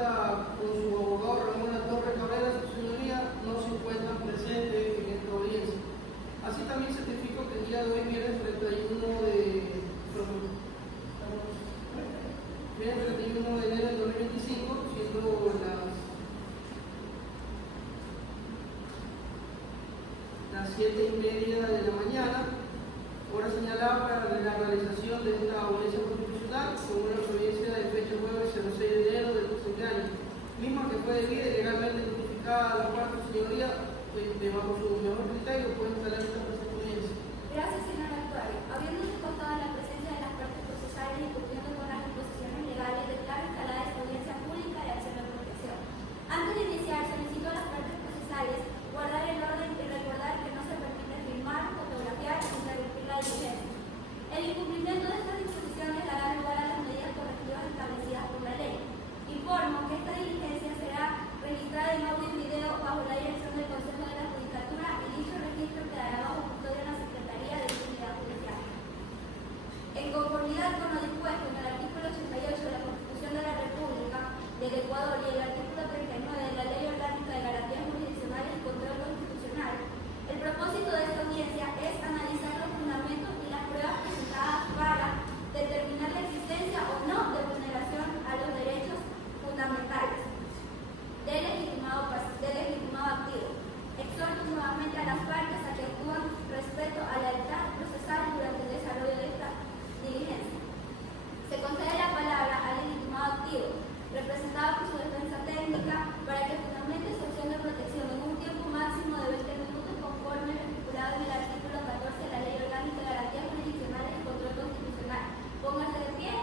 cuenta con su abogado Ramón La Torre Cabrera, su señoría, no se encuentran presentes en esta audiencia. Así también certifico que el día de hoy, viernes 31 de enero del 2025, siendo las 7:30 de la mañana, hora señalada para la realización de esta audiencia constitucional, con una audiencia de fecha jueves 06 de enero del presente año, misma que fue debida y legalmente notificada a la parte de su señoría, bajo su mejor criterio, puede instalar esta presente audiencia. Gracias, señor actuario. Habiéndose contado en la presencia de las partes procesales y cumpliendo con las disposiciones legales, declaro instalada esta audiencia pública de acción de protección. Antes de iniciar, solicito a las partes procesales guardar el orden y recordar que no se permite filmar, fotografiar o interrumpir la diligencia. El incumplimiento de estas disposiciones dará lugar a las medidas correctivas establecidas por la ley. Informo que esta diligencia será registrada en audio y video bajo la dirección del Consejo de la Judicatura y dicho registro quedará bajo custodia de la Secretaría de Unidad Judicial. En conformidad con lo dispuesto en el artículo 88 de la Constitución de la República del Ecuador y el artículo 39 de la Ley Orgánica de Garantías Jurisdiccionales y Control Constitucional, el propósito de esta audiencia es analizar los fundamentos y las pruebas presentadas para determinar la existencia o no de vulneración a los derechos fundamentales del legitimado activo. Exhorto nuevamente a las partes a que actúen respeto a la lealtad procesal durante el desarrollo de esta diligencia. Se concede la palabra al legitimado activo, representado por su defensa técnica, para que fundamente su acción de protección en un tiempo máximo de 20 minutos conforme lo estipulado en el artículo 14 de la Ley Orgánica de Garantías Jurisdiccionales y Control Constitucional. Póngase de pie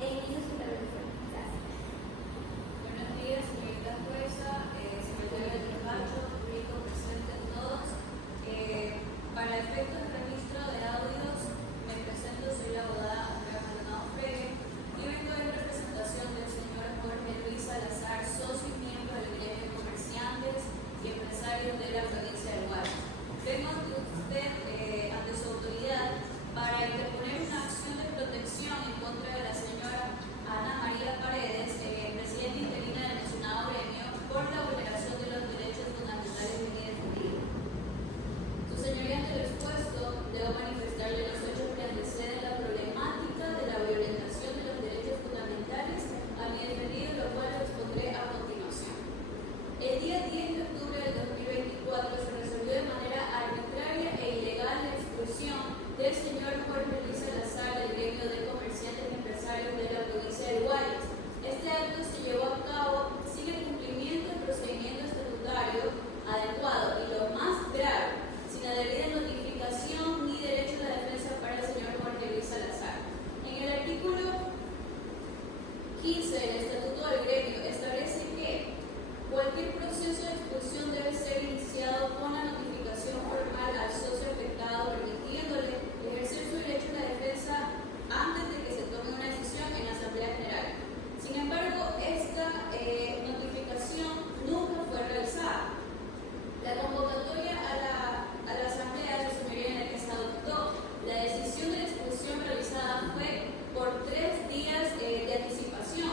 e inicie su intervención. Gracias. Buenos días, señorita jueza, secretario del despacho, público presente todos. Para efectos de registro de audios, me presento, soy la abogada Andrea Maldonado Freire y vengo en representación del señor Jorge Luis Salazar, socio y miembro del gremio de comerciantes y empresarios de la provincia del Guayas. Vengo ante usted, ante su autoridad, para interponer una acción de protección en contra de la señora Ana María Paredes, presidenta interina del mencionado gremio, por la vulneración de los derechos fundamentales de mi defendido. Su señoría, ante lo expuesto, debo manifestarle los hechos que anteceden la problemática de la violentación de los derechos fundamentales a mi defendido, lo cual lo expondré a continuación. El día 10 de octubre del 2024 se resolvió de manera arbitraria e ilegal la expulsión del señor Jorge Luis Salazar del gremio de comerciantes y empresarios de la provincia del Guayas. Este acto se llevó a cabo sin el cumplimiento del procedimiento estatutario adecuado y, lo más grave, sin la debida notificación ni derecho a la defensa para el señor Jorge Luis Salazar. En el artículo 15 del Estatuto del Gremio establece que cualquier proceso de expulsión debe ser iniciado con la notificación formal al socio afectado, permitiéndole ejercer su derecho a la defensa antes de que se tome una decisión en la Asamblea General. Sin embargo, esta notificación nunca fue realizada. La convocatoria a la Asamblea, su señoría, en la que se adoptó la decisión de la expulsión realizada fue por 3 días de anticipación,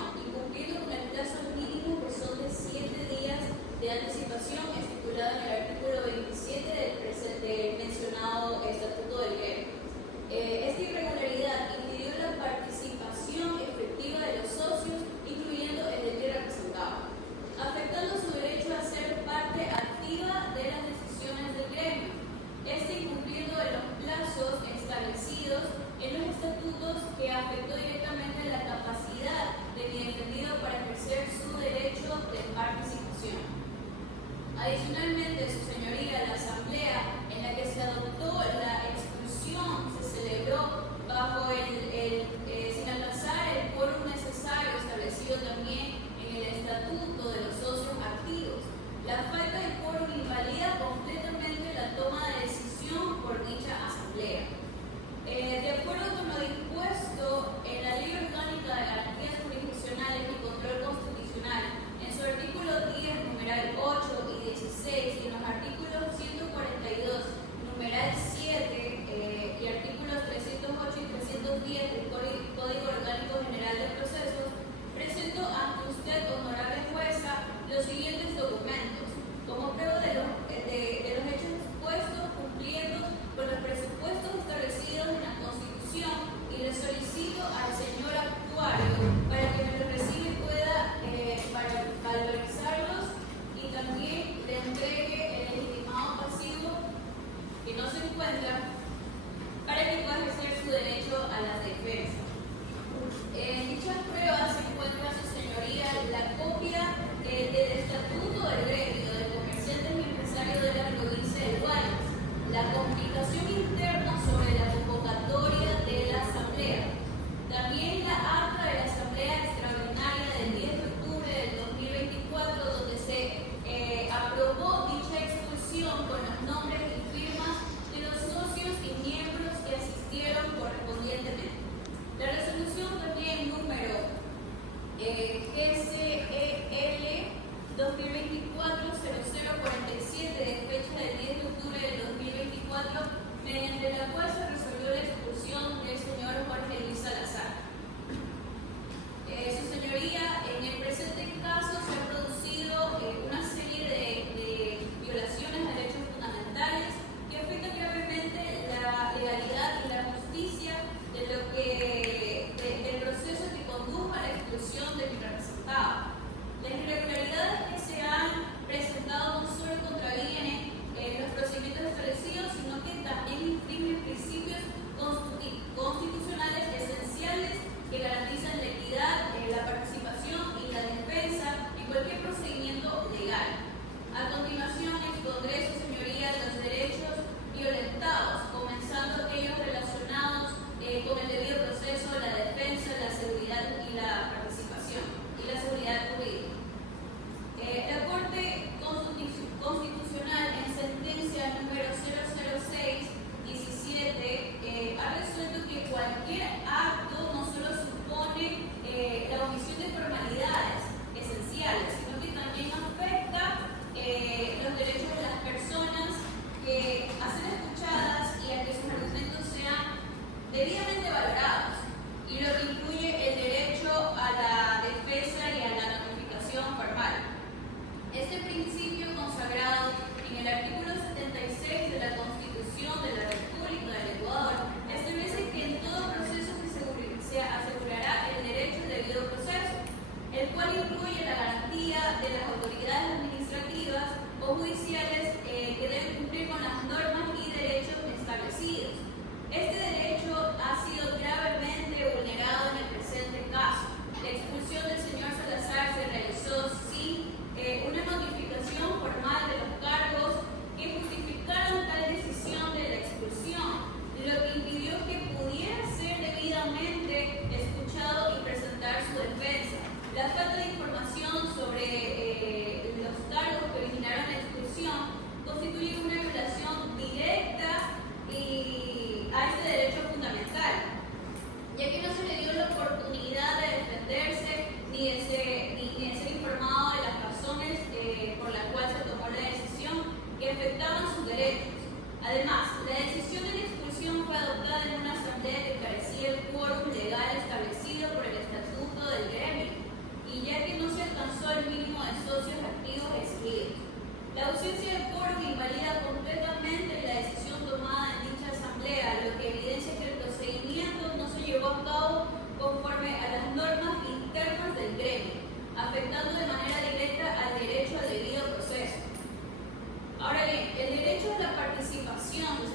Además, la decisión de la expulsión fue adoptada en una asamblea que carecía el quórum legal establecido por el estatuto del gremio, y ya que no se alcanzó el mínimo de socios activos exigidos. La ausencia de quórum invalida completamente la decisión tomada en dicha asamblea, lo que evidencia que el procedimiento no se llevó a cabo conforme a las normas internas del gremio, afectando de manera directa al derecho al debido proceso. Ahora bien, el derecho a la participación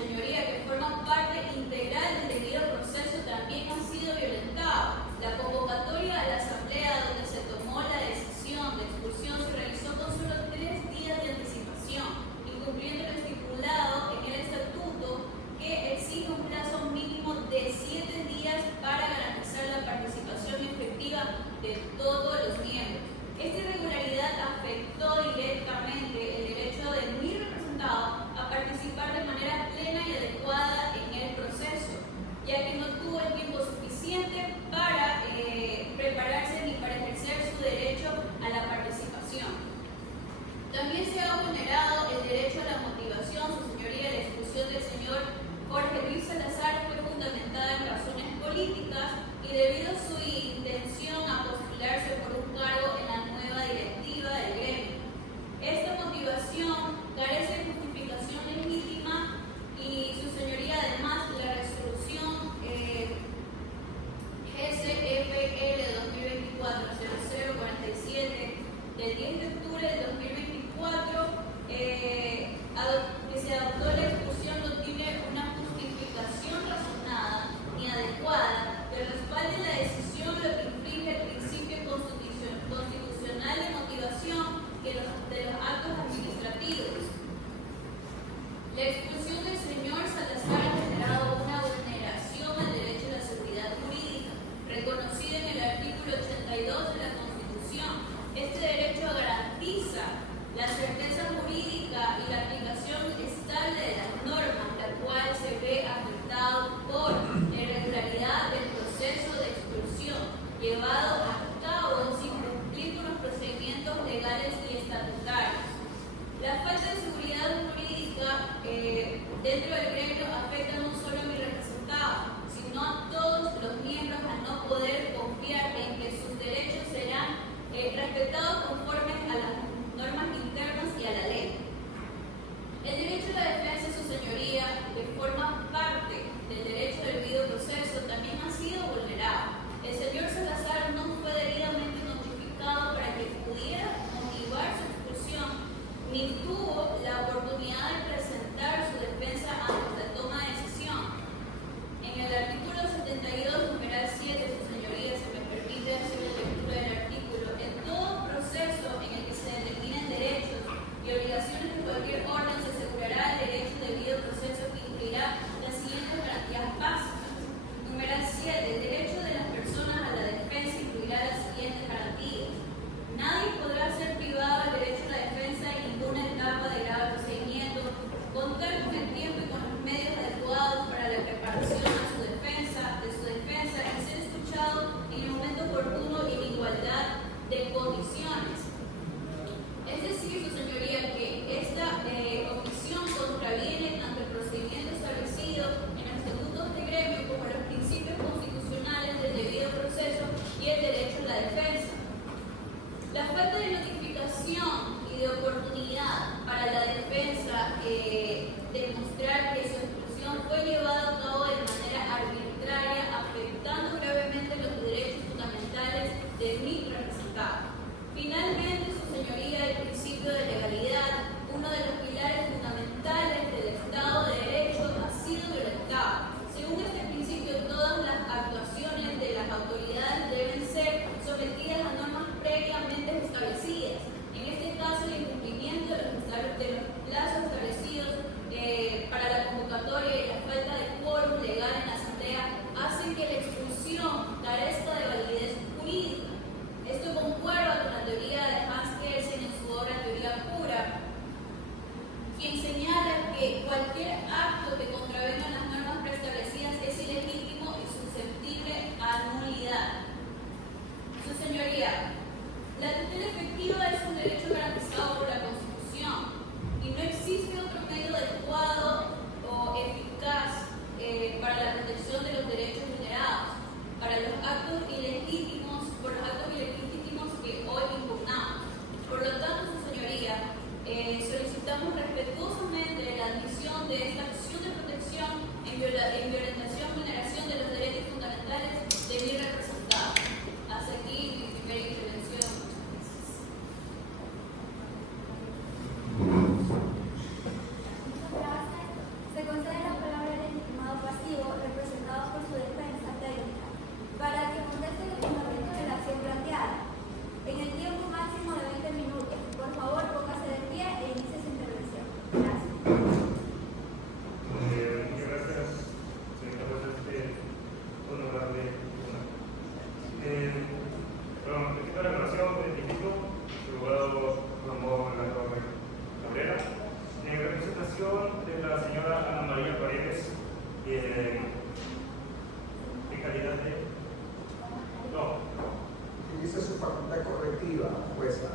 ejercicio de su facultad correctiva, jueza.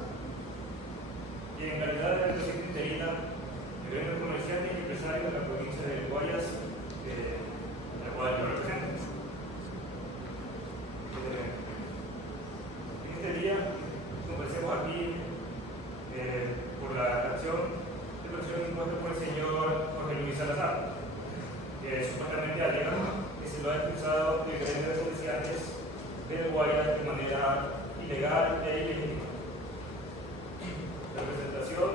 Y en calidad de presidente interina, el gremio de comerciantes y empresarios de la provincia de Guayas, la cual yo represento. En este día conversemos aquí por la acción de protección impuesta por el señor Jorge Luis Salazar, que supuestamente alega que se lo ha expulsado del gremio de comerciantes de Guayas de manera ilegal e ilegítima. La presentación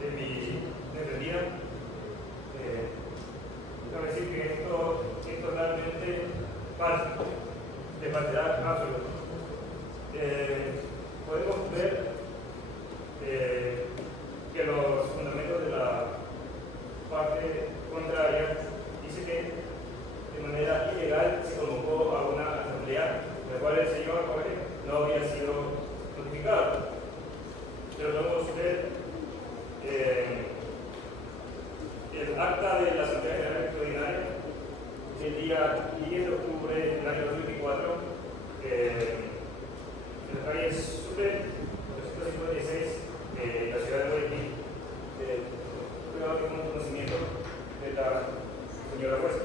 de mi defendida, déjame decir que esto es totalmente falso, de falsedad absoluta. Podemos ver que los fundamentos de la parte contraria dice que de manera ilegal se convocó a una asamblea, la cual el señor Jorge no había sido notificado. Pero vamos a ver el acta de la Asamblea General Extraordinaria del día 10 de octubre del año 2024 en las calles Sucre, 256 de la ciudad de Guayaquil. Creo que con conocimiento de la señora jueza.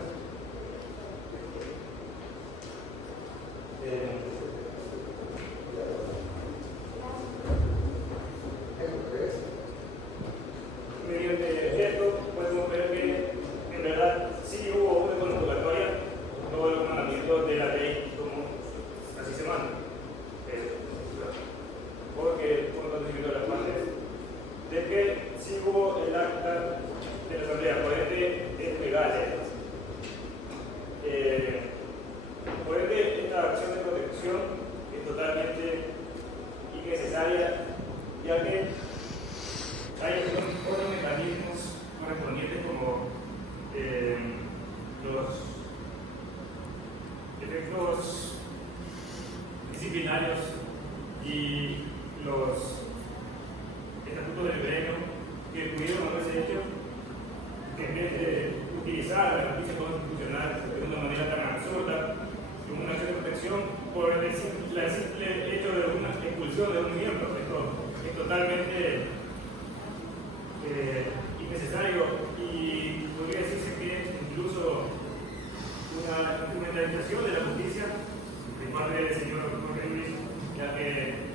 Mediante esto podemos ver que en verdad sí hubo una convocatoria, todos los mandamientos de la ley como así se manda. Porque por conocimiento de las partes, de que sí hubo el acta de la asamblea, por ende es legal. Por ende esta acción de protección es totalmente innecesaria, ya que hay otros mecanismos correspondientes como los efectos disciplinarios y los estatutos del gremio que pudieron haberse hecho, que en vez de utilizar la justicia constitucional de una manera tan absurda como una acción de protección por el simple hecho de una expulsión de un miembro. Esto es totalmente innecesario y podría decirse que incluso una instrumentalización de la justicia de parte del señor Jorge Luis, ya que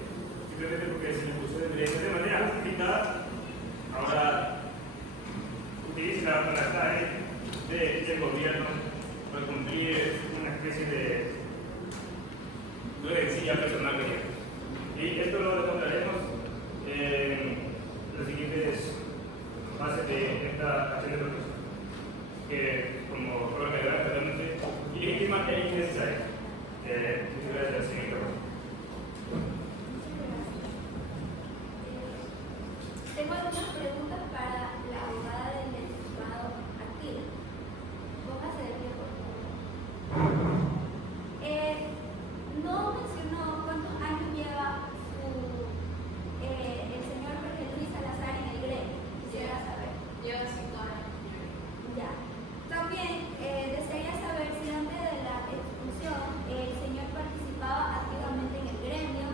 simplemente porque se le puso de manera justificada, ahora utiliza la palabra del gobierno para cumplir una especie de rencilla personal que tiene. Y esto lo demostraremos en los siguientes fases de esta acción de protección, que como puedo aclarar totalmente ilegítima e innecesaria. Muchas gracias, señor. Tengo algunas preguntas para la abogada del magistrado activo. Póngase de pie, por favor. No mencionó cuántos años lleva el señor Jorge Luis Salazar en el gremio. Quisiera saber. Lleva 5 años. Ya. También desearía saber si antes de la expulsión el señor participaba activamente en el gremio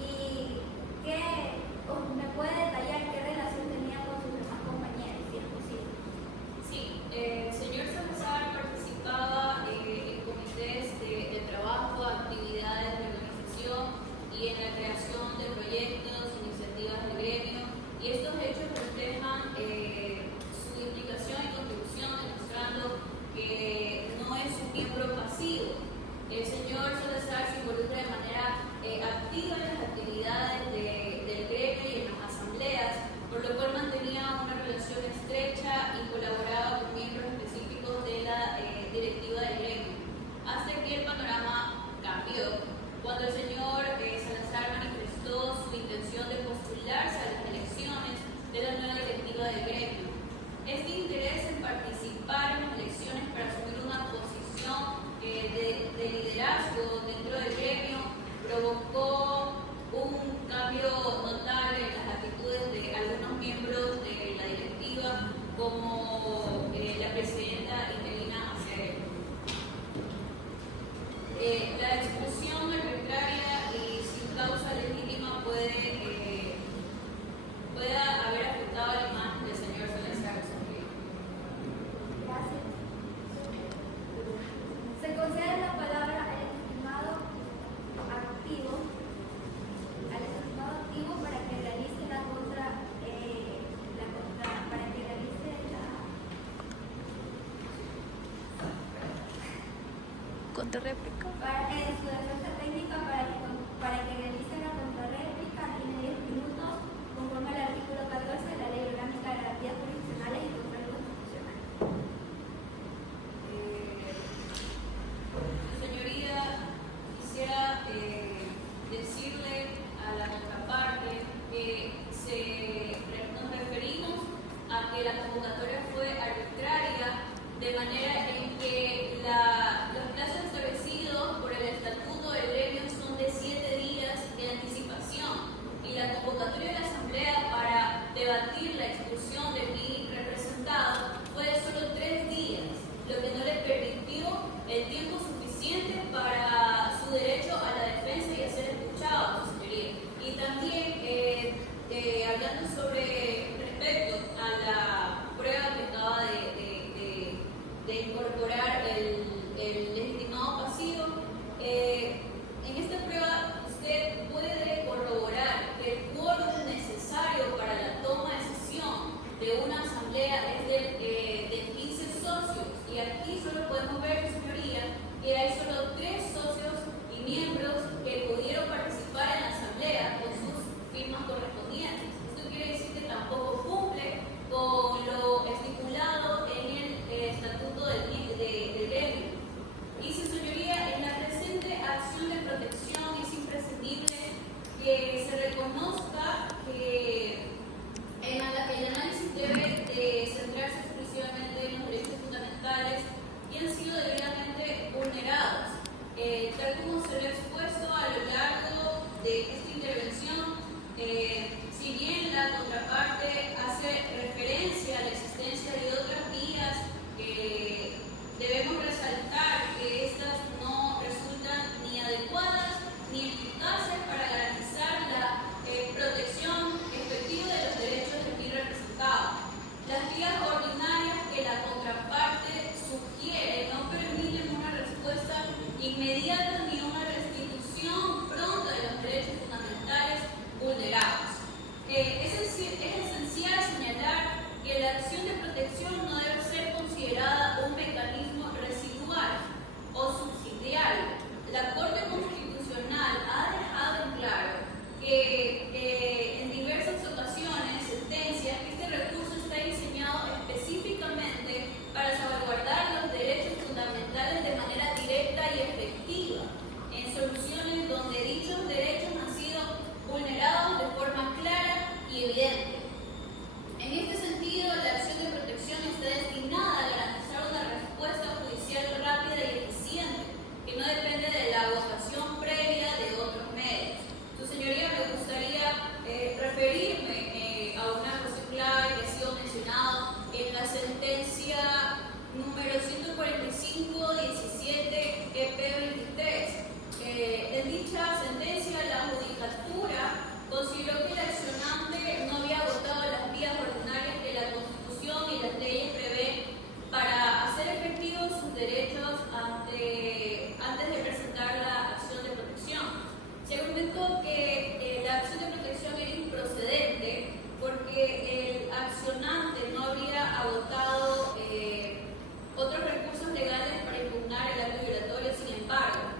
y me puede detallar qué relación tenía con sus demás compañeros, si es posible. Sí, el señor Salazar participaba en comités de trabajo, actividades de organización y en la creación de proyectos, iniciativas de gremio, y estos hechos reflejan su implicación y contribución, demostrando que no es un miembro pasivo. El señor Salazar se involucra de manera activa en las actividades del gremio y en las asambleas, por lo cual mantenía una relación estrecha y colaboraba con miembros específicos de la directiva del gremio. Hasta que el panorama cambió cuando el señor Salazar manifestó su intención de postularse a las elecciones de la nueva directiva del gremio. Este interés en participar en las elecciones para asumir una posición de liderazgo dentro del gremio provocó un contrarréplica. En su defensa técnica para que realice la contrarréplica tiene 10 minutos conforme al artículo 14 de la Ley Orgánica de Garantías Jurisdiccionales y Control Constitucional. Señoría, quisiera decirle a la contraparte que nos referimos a que la convocatoria fue arbitraria, de manera en que los plazos establecidos por el Estatuto del Gremio son de 7 días de anticipación y la convocatoria de la Asamblea para debatir la expulsión de mi representado fue de solo 3 días, lo que no le permitió el tiempo suficiente para su derecho a la defensa y a ser escuchado, señoría. Y también, hablando sobre respecto a la prueba que acaba de incorporar el legitimado pasivo, en esta prueba usted puede corroborar que el quórum necesario para la toma de sesión de una asamblea es de 15 socios, y aquí solo podemos ver, señoría, que hay solo 3 socios y miembros que pudieron participar en la asamblea con sus firmas correspondientes. Esto quiere decir que tampoco cumple con lo estipulado en el estatuto del gremio. Y su señoría, en la presente acción de protección es imprescindible que se reconozca que el análisis debe centrarse exclusivamente en los derechos fundamentales que han sido debidamente vulnerados. Tal como se le ha expuesto a lo largo de esta intervención, si bien la contraparte hace referencia a la existencia de otras vías, debemos resaltar que estas no resultan ni adecuadas ni eficaces para garantizar la protección efectiva de los derechos de mi representado. Las vías ordinarias que la contraparte sugiere no permiten una respuesta inmediata ni una restitución pronta de los derechos fundamentales vulnerados. Es esencial señalar que la acción de protección no debe ser considerada un mecanismo residual o subsidiario. La Corte Constitucional ha dejado en claro que en diversas ocasiones sentencias que este recurso está diseñado específicamente para salvaguardar los derechos fundamentales de manera directa y efectiva en soluciones donde dichos derechos han sido vulnerados de forma clara y evidente. En este sentido, la acción de protección está destinada a garantizar una respuesta judicial rápida y eficiente, que no depende de la votación previa de otros medios. Su señoría, me gustaría referirme a una cosa clave que ha sido mencionado en la sentencia número 145-17 EP23. En dicha sentencia, la judicatura consideró que el accionante no había agotado las vías ordinarias que la Constitución y las leyes prevén para hacer efectivos sus derechos antes de presentar la acción de protección. Se argumentó que la acción de protección era improcedente porque el accionante no había agotado otros recursos legales para impugnar el acto violatorio. Sin embargo,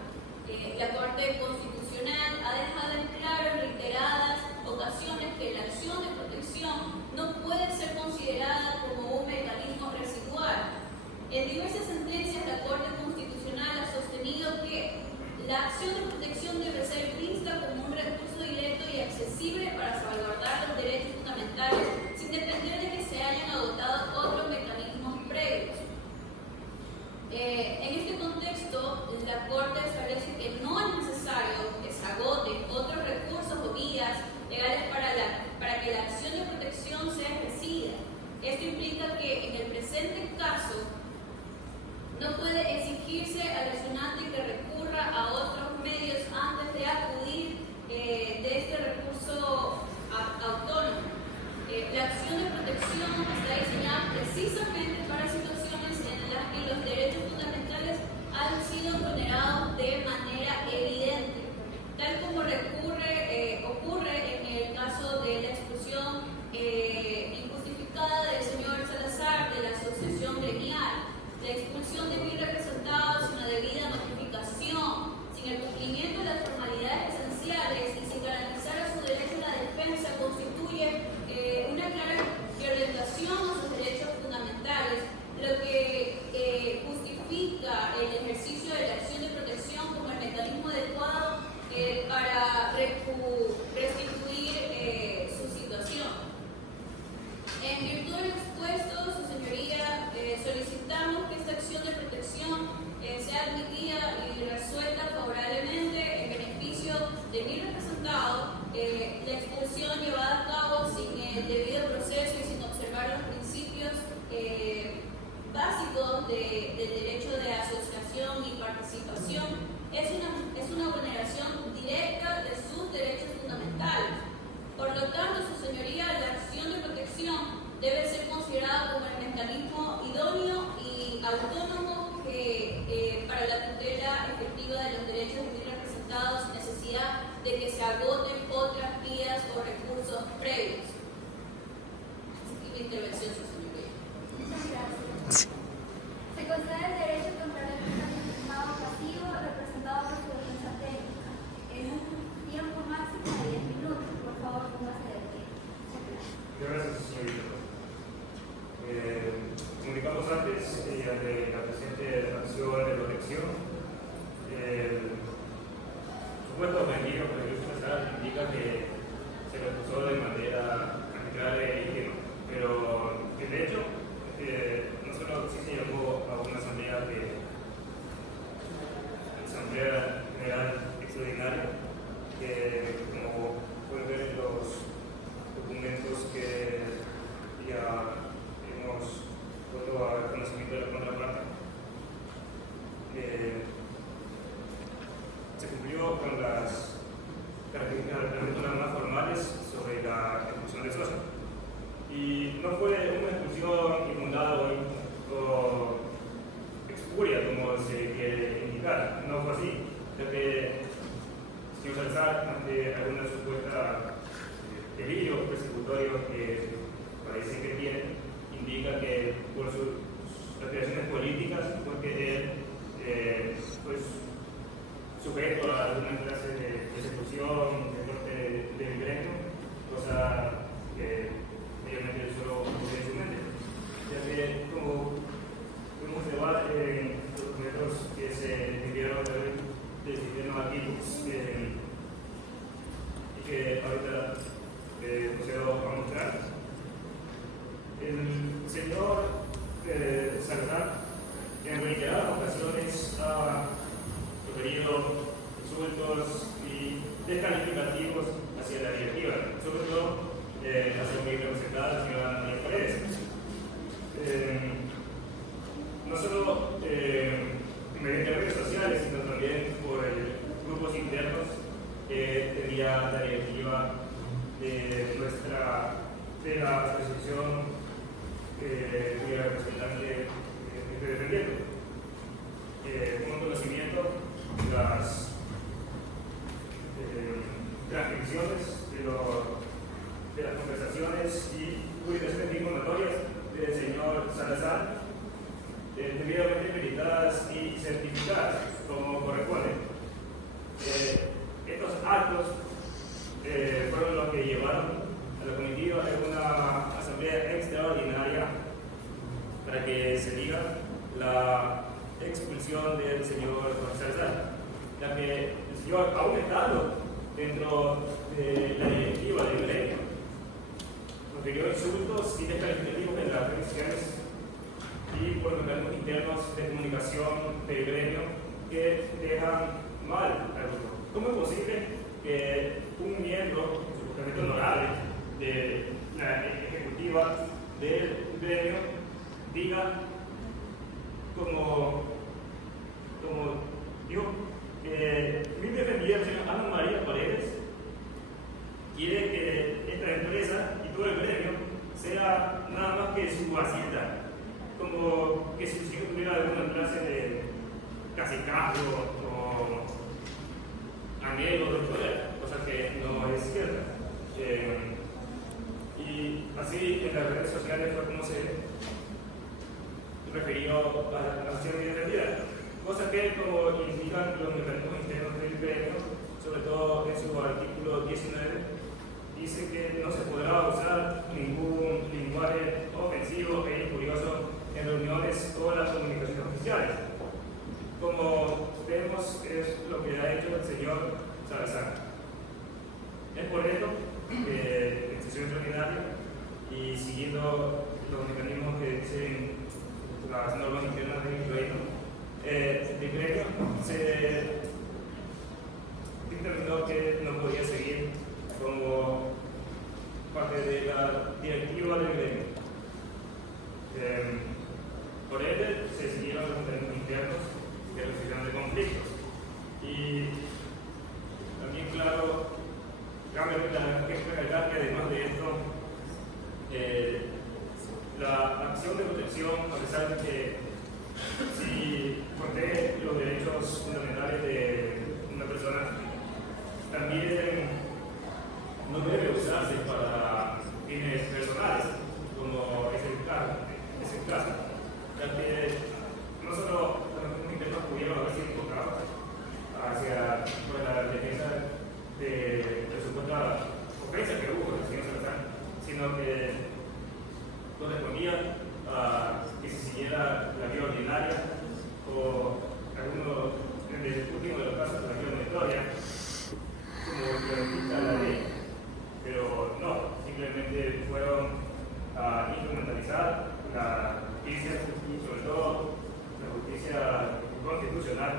la Corte Constitucional ha dejado en claro en reiteradas ocasiones que la acción de protección no puede ser considerada como un mecanismo residual. En diversas sentencias, la Corte Constitucional ha sostenido que la acción de protección debe ser vista como un recurso directo y accesible para salvaguardar los derechos fundamentales sin depender de que se hayan agotado otros mecanismos previos. En este contexto, la Corte establece que no es necesario que se agoten otros recursos o vías legales para que la acción de protección sea ejercida. Esto implica que en el presente caso no puede exigirse al accionante que recurra a otros medios antes de acudir de este recurso autónomo. La acción de protección la expulsión llevada a cabo sin el debido proceso y sin observar los principios básicos del derecho de asociación y participación es una vulneración directa de sus derechos fundamentales. Por lo tanto, su señoría, la acción de protección debe ser considerada como el mecanismo idóneo y autónomo para la tutela efectiva de los derechos de vivir representados sin necesidad de que se agoten otras vías o recursos previos. Así que mi intervención, su señoría. Muchas gracias. Se concede el derecho contra el representado pasivo representado por su defensa técnica en un tiempo máximo de 10 minutos. Por favor, póngase de pie. Gracias, señorita. Comunicamos antes ante la presente acción de protección. Supuesto ofendido por el uso de sal indica que se lo acusó de manera arbitral e ilegítima, pero de hecho no solo sí se llamó a una asamblea general extraordinaria, que como pueden ver en los documentos que ya hemos puesto a conocimiento de la contraparte, se cumplió con las características más formales sobre la expulsión de Sosa. Y no fue una expulsión infundada o expuria, como se quiere indicar. No fue así, ya que el señor Salazar, ante alguna supuesta delirio persecutorio que parece que tiene, indica que por sus aspiraciones políticas, porque él pues, sujeto a alguna clase de persecución de parte del gremio, cosa que obviamente él solo posee en su mente, ya que como tuvimos debate en los documentos que se enviaron del sistema aquí y que ahorita procedo a mostrar, el señor Salazar en reiteradas ocasiones ha proferido insultos y descalificativos hacia la directiva, sobre todo hacia mi representada, la señora María Paredes. No solo mediante redes sociales, sino también por grupos internos que tenía la directiva de la asociación que el representante esté defendiendo. Como conocimiento, las transcripciones de las conversaciones y publicaciones informatorias del señor Salazar, debidamente acreditadas y certificadas como corresponde. Estos actos fueron los que llevaron a la comitiva de una asamblea extraordinaria para que se diga la expulsión del señor Salazar, ya que el señor, aún estando dentro de la directiva del gremio, profirió insultos y descalificativos en las redes sociales y por mecanismos internos de comunicación del gremio que dejan mal al grupo. ¿Cómo es posible que un miembro supuestamente honorable de la ejecutiva del gremio diga, como dijo, que mi defendida, señora Ana María Paredes, quiere que esta empresa y todo el gremio sea nada más que su hacienda, como que si usted tuviera alguna clase de cacicazgo o anhelo de poder, cosa que no es cierta. Y así en las redes sociales fue como se refirió a la acción de defendida, cosa que, como indican los mecanismos internos del gremio, sobre todo en su artículo 19, dice que no se podrá usar ningún lenguaje ofensivo e injurioso en reuniones o las comunicaciones oficiales. Como vemos, es lo que ha hecho el señor Salazar. Es por esto que en sesión extraordinaria y siguiendo los mecanismos que dicen las normas internas del gremio, se determinó que no podía seguir con que recalcar que además de esto, la acción de protección, a pesar de que si protege los derechos fundamentales de una persona, también no debe usarse para fines personales, como es el caso, ya que no solo los intentos pudieron haber sido enfocados hacia la defensa de supuesta ofensa que hubo en el señor Salazar, sino que correspondía a que se siguiera la vía ordinaria o algunos, en el último de los casos, la vía monetaria, como lo indica la ley. Pero no, simplemente fueron a instrumentalizar la justicia, sobre todo la justicia constitucional,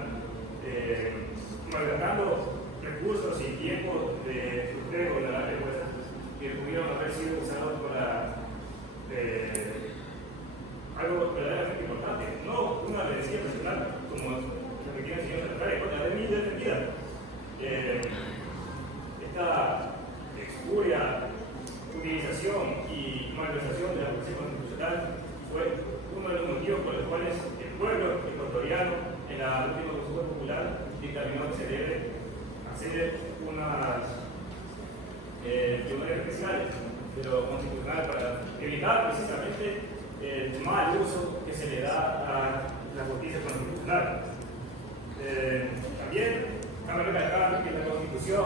malgastando recursos y tiempo de sufragio de la jueza que pudieron haber sido usados para algo verdaderamente importante, no una medicina personal, como lo que tiene el señor Salazar, con la de mi defendida. Esta expuria, utilización y malversación de la justicia constitucional fue uno de los motivos por los cuales el pueblo ecuatoriano en la última consulta popular dictaminó que se debe hacer unas tribunales especiales de lo constitucional para evitar precisamente el mal uso que se le da a la justicia constitucional. También cabe recalcar que la Constitución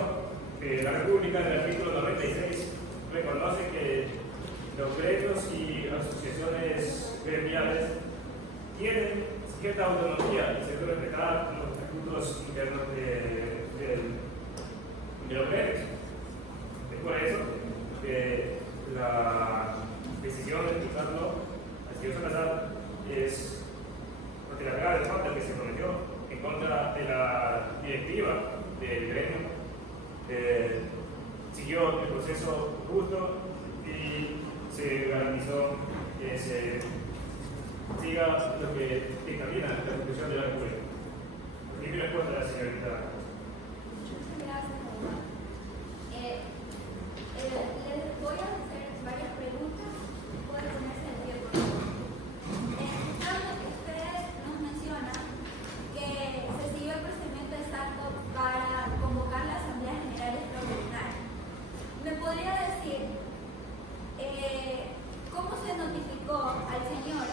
de la República, en el artículo 96, reconoce que los gremios y asociaciones gremiales tienen cierta autonomía y se debe respetar los estatutos internos de los gremios. Es por eso que la decisión de expulsarlo al señor Salazar es porque la pegada de falta que se cometió en contra de la directiva del gremio siguió el proceso justo y se garantizó que se siga lo que dictamina la Constitución de la República. Mi respuesta a la señorita. Muchas gracias. Les voy a hacer varias preguntas. Puede ponerse el tiempo. Escuchando que ustedes nos mencionan que se siguió el procedimiento exacto para convocar la Asamblea General Extraordinaria. ¿Me podría decir cómo se notificó al señor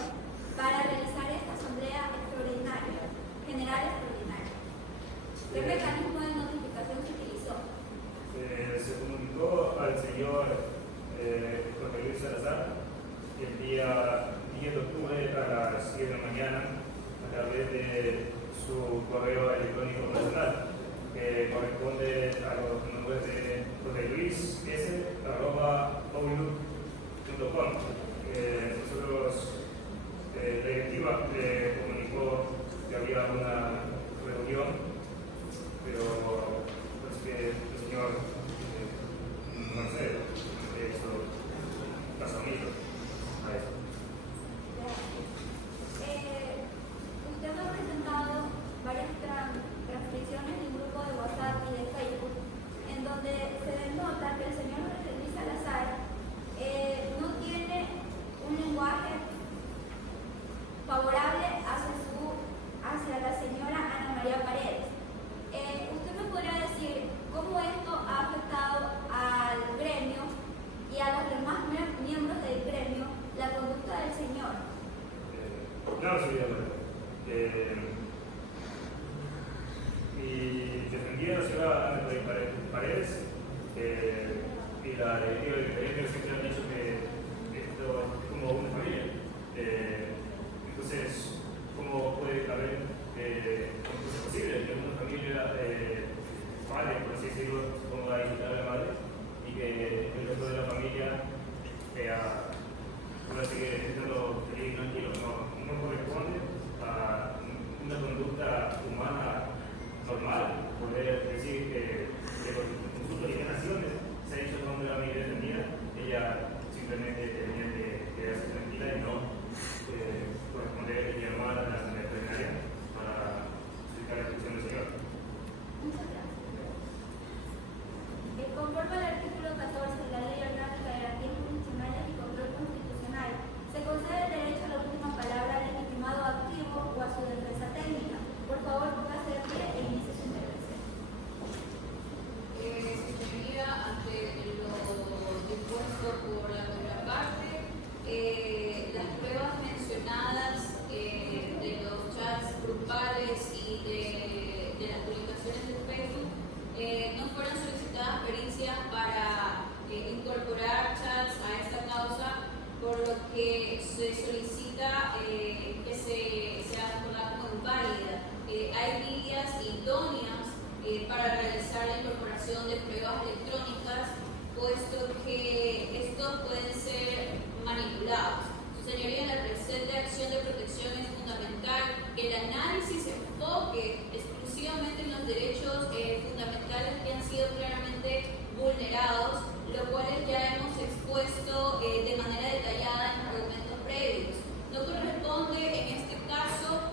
para realizar esta Asamblea Extraordinaria, General Extraordinaria? ¿Qué mecanismo de notificación se utilizó? Se comunicó al señor Jorge Luis Salazar el día 10 de octubre a las 7 de la mañana a través de su correo electrónico personal, que corresponde a los nombres de joseluis.outlook.com. Nosotros, la directiva le comunicó que había una reunión, pero pues que el señor Marcelo hizo pasamiento a eso. Usted me ha presentado varias transcripciones de un grupo de WhatsApp y de Facebook en donde se denota que el señor Jorge Luis Salazar no tiene un lenguaje favorable hacia la señora Ana María Paredes. ¿Usted me podría decir cómo esto ha afectado al gremio y a los demás miembros del gremio la conducta del señor? No, señor. Y defendía a la señora Ana María Paredes y la directiva del gremio siempre han dicho que esto es como una familia. Entonces, ¿cómo puede haber cómo es posible que una familia padre, por así decirlo, se ponga a visitar a la madre y que el resto de la familia pueda seguir estando feliz y tranquilo? No corresponde a una conducta humana normal poder decir que con sus orientaciones se ha hecho contra la familia defendida. Ella simplemente tenía que quedarse tranquila y no corresponder y llamar a la Asamblea Plenaria para explicar la expresión del señor. Muchas gracias. Conforme al artículo elaboración de pruebas electrónicas, puesto que estos pueden ser manipulados. Su señoría, en la presente acción de protección es fundamental que el análisis se enfoque exclusivamente en los derechos fundamentales que han sido claramente vulnerados, los cuales ya hemos expuesto de manera detallada en los argumentos previos. No corresponde en este caso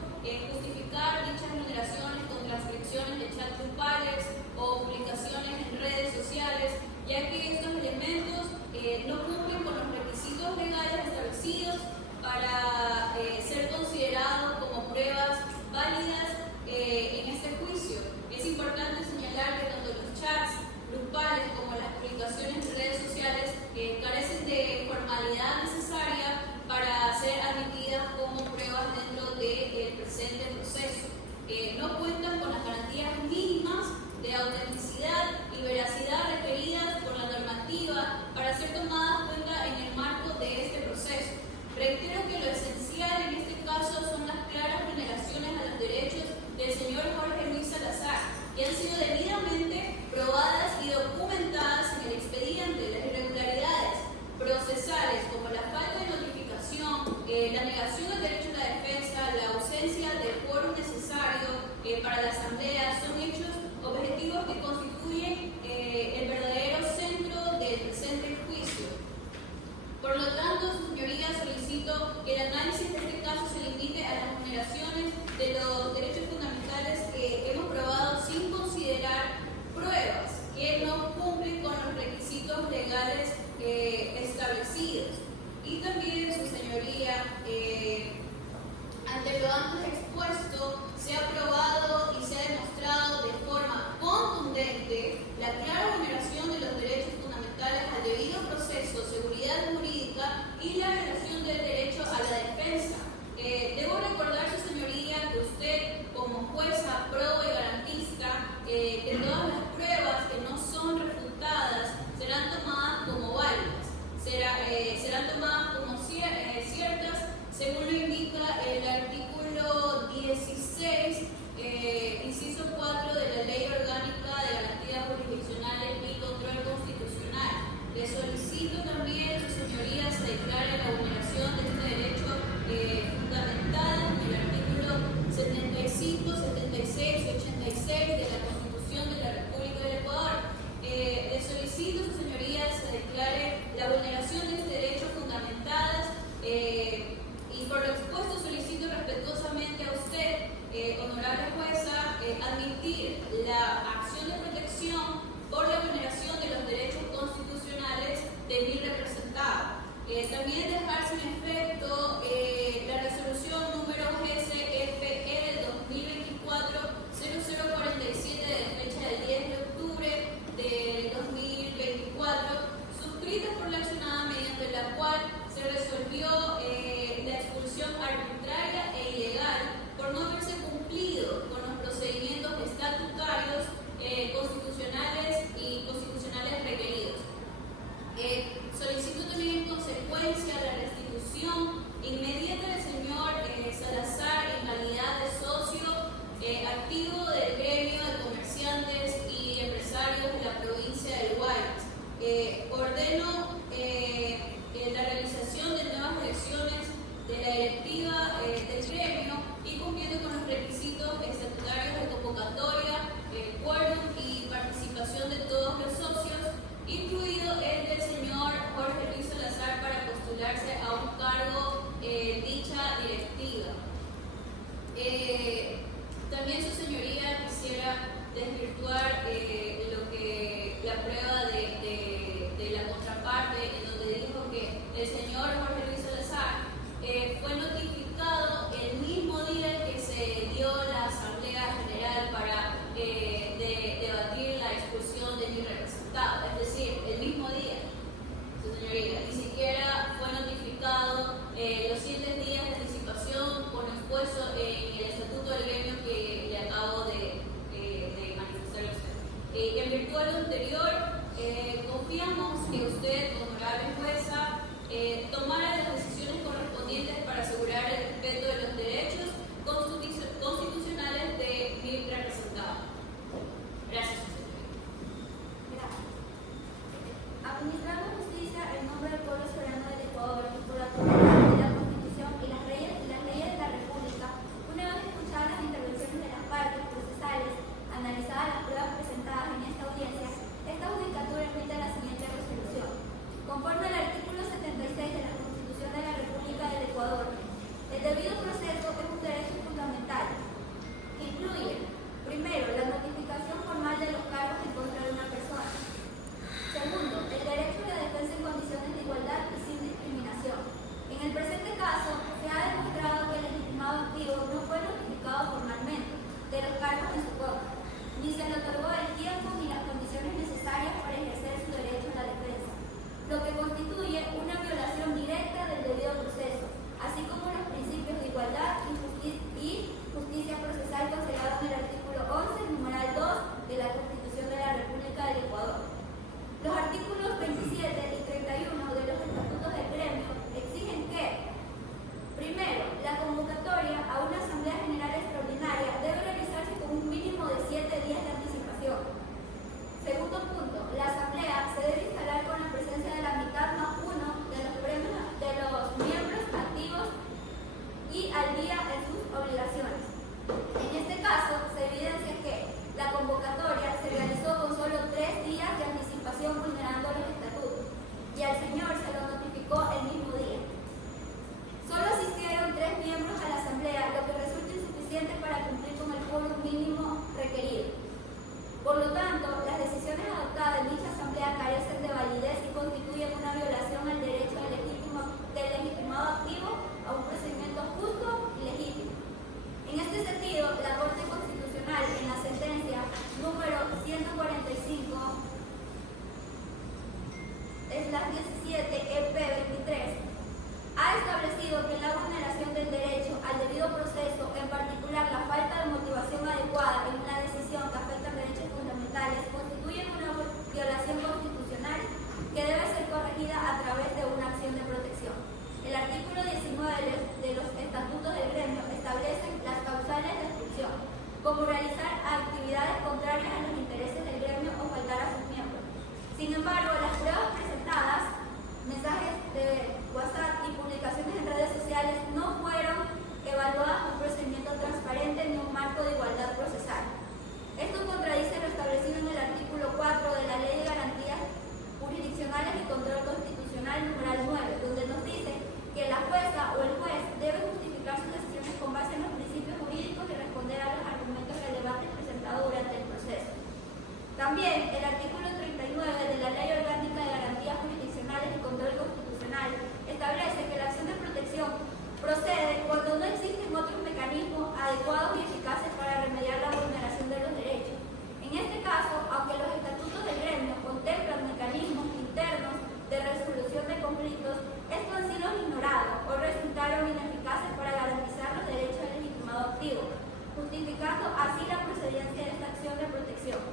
justificar dichas vulneraciones con transcripciones de chats grupales o publicaciones en redes sociales, ya que estos elementos no cumplen con los requisitos legales establecidos para ser considerados como pruebas válidas en este juicio. Es importante señalar que tanto los chats grupales como las publicaciones en redes sociales carecen de formalidad necesaria para ser admitidas como pruebas dentro del presente proceso. No cuentan con las garantías mínimas de autenticidad y veracidad requeridas por la normativa para ser tomadas en cuenta en el marco de este proceso. Reitero que lo esencial en este caso son las claras vulneraciones a los derechos del señor Jorge Luis Salazar, que han sido debidamente probadas y documentadas en el expediente. Las irregularidades procesales, como la falta de notificación, la negación del derecho a la defensa, la ausencia del quórum necesario para la asamblea, son hechos objetivos que constituyen el verdadero centro del presente juicio. Por lo tanto, su señoría, solicito que el análisis de este caso se limite a las vulneraciones de los derechos fundamentales que hemos probado sin considerar pruebas que no cumplen con los requisitos legales establecidos. Y también, su señoría, ante lo antes expuesto, se ha probado y se ha demostrado de forma contundente la clara vulneración de los derechos fundamentales al debido proceso, seguridad jurídica y la violación del derecho a la defensa. Debo recordar, su señoría, que usted, como jueza pro y garantista, que todas las pruebas que no son refutadas serán tomadas como válidas, serán tomadas como ciertas, según lo indica el artículo 16, inciso 4 de la Ley Orgánica de Garantías Jurisdiccionales y Control Constitucional. Le solicito también, su señoría, se declare la vulneración de este derecho fundamental en el artículo 75, 76 y 86 de la Constitución de la República del Ecuador. Le solicito, su señoría, se declare la vulneración de este derecho fundamentadas y por lo expuesto solicito respetuosamente a usted, honorable jueza, admitir la acción de protección por la vulneración de los derechos constitucionales de mi representado. También dejar sin efecto la resolución número GCFE 2024-0047 de fecha del 10 de octubre del 2024, suscrita por la accionada, mediante la cual se resolvió la expulsión arbitraria e ilegal por no haberse cumplido con los procedimientos estatutarios, constitucionales y constitucionales requeridos. Solicito también en consecuencia la restitución inmediata del señor Salazar en calidad de socio activo del gremio de comerciantes y empresarios de la provincia del Guayas. Ordeno la realización de nuevas elecciones de la directiva del gremio y cumpliendo con los requisitos estatutarios de convocatoria, quórum y participación de todos los socios, incluido el del señor Jorge Luis Salazar, para postularse a un cargo en dicha directiva. También, su señoría, quisiera desvirtuar la prueba de la contraparte, en donde dijo que el señor Jorge Luis Salazar fue notificado el mismo día que se dio la Asamblea General de 2010/17/EP23 ha establecido que la vulneración del derecho al debido proceso, en particular la falta de motivación adecuada en una decisión que afecta a derechos fundamentales, constituye una violación constitucional que debe ser corregida a través de una acción de protección. El artículo 19 de los estatutos del gremio establecen las causales de exclusión, como realizar actividades contrarias a los intereses del gremio o faltar a sus miembros. Sin embargo, las pruebas presentadas, mensajes de WhatsApp y publicaciones en redes sociales no fueron evaluadas por un procedimiento transparente ni un marco de igualdad procesal. Esto contradice lo establecido en el artículo 4 de la Ley de Garantías Jurisdiccionales y Control Constitucional numeral 9, donde nos dice que la jueza o el juez debe justificar sus decisiones con base en los principios jurídicos y responder a los argumentos relevantes presentados durante el proceso. También el artículo 39 de la Ley Orgánica de Garantías Jurisdiccionales y Control Constitucional establece que la acción de protección procede cuando no existen otros mecanismos adecuados y eficaces para remediar la vulneración de los derechos. En este caso, aunque los estatutos del gremio contemplan mecanismos internos de resolución de conflictos, estos han sido ignorados o resultaron ineficaces para garantizar los derechos del legitimado activo, justificando así la procedencia de esta acción de protección.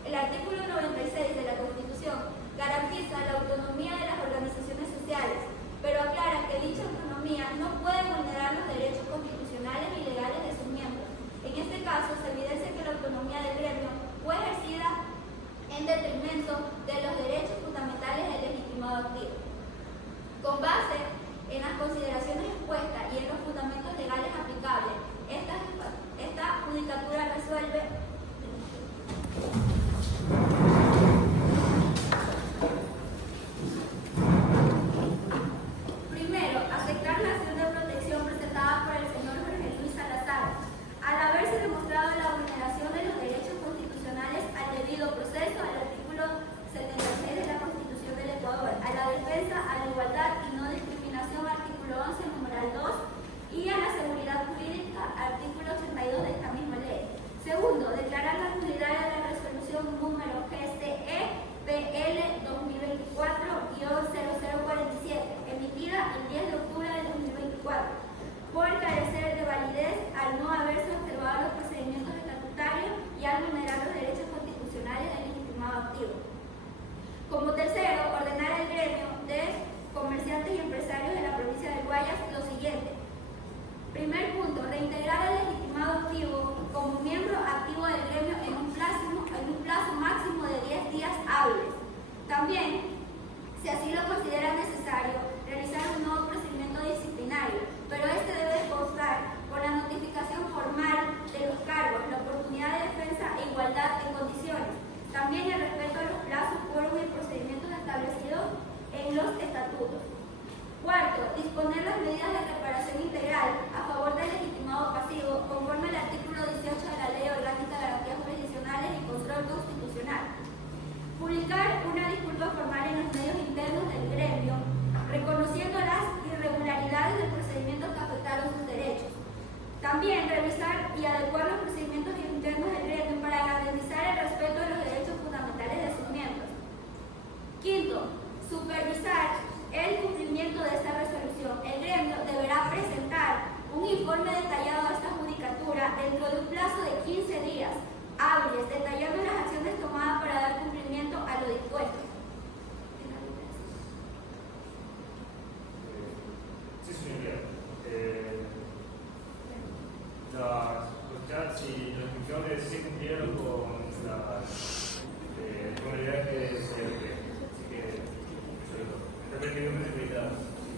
El artículo 96 de la Constitución garantiza la autonomía de las organizaciones sociales, pero aclara que dicha autonomía no puede vulnerar los derechos constitucionales y legales de sus miembros. En este caso, se evidencia que la autonomía del gremio fue ejercida en detrimento de los derechos fundamentales del legitimado activo. Con base en las consideraciones expuestas y en los fundamentos legales aplicables, esta judicatura resuelve primero, aceptar la acción de protección presentada por el señor Jorge Luis Salazar, al haberse demostrado la vulneración de los derechos constitucionales al debido proceso, al artículo 76 de la Constitución del Ecuador, a la defensa, a la igualdad y no discriminación, artículo 11, numeral 2, y a la seguridad jurídica, artículo 82 de esta misma ley. Segundo, declarar la nulidad de la resolución número GCE-PL 2024-0047, emitida el 10 de octubre de 2024, por carecer de validez al no haberse observado los procedimientos estatutarios y al vulnerar los derechos constitucionales del legitimado activo. Como tercero, ordenar al gremio de comerciantes y empresarios de la provincia del Guayas lo siguiente. Primer punto, reintegrar al legitimado activo como miembro activo del gremio en un plazo máximo de 10 días hábiles. También, si así lo considera necesario, realizar un nuevo procedimiento disciplinario, pero este debe constar con la notificación formal de los cargos, la oportunidad de defensa e igualdad en condiciones. También el respeto a los plazos, quórum y procedimientos establecidos en los estatutos. Cuarto, disponer las medidas de reparación integral a favor del legitimado pasivo conforme al artículo 18 de la Ley Orgánica de Garantías Jurisdiccionales y Control Constitucional. Publicar una disculpa formal en los medios internos del gremio, reconociendo las irregularidades del procedimiento que afectaron sus derechos. También revisar y adecuar los procedimientos internos del gremio para garantizar el respeto de los derechos fundamentales de sus miembros. Quinto, supervisar el cumplimiento de esta resolución. El gremio deberá presentar un informe detallado a esta judicatura dentro de un plazo de 15 días hábiles, detallando las acciones tomadas para dar cumplimiento a lo dispuesto. Sí, señoría. Los chats y las funciones sí cumplieron con las modalidades que se requieren. Así que, repetido necesitadas y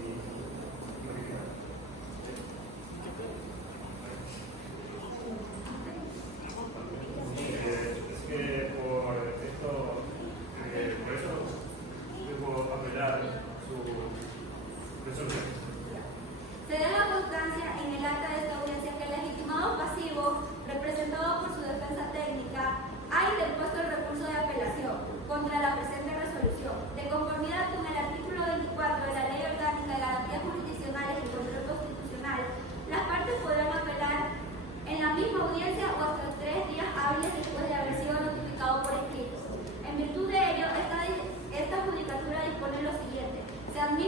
modificadas.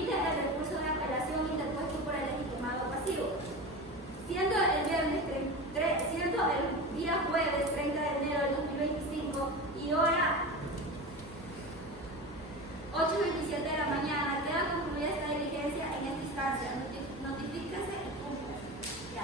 permite la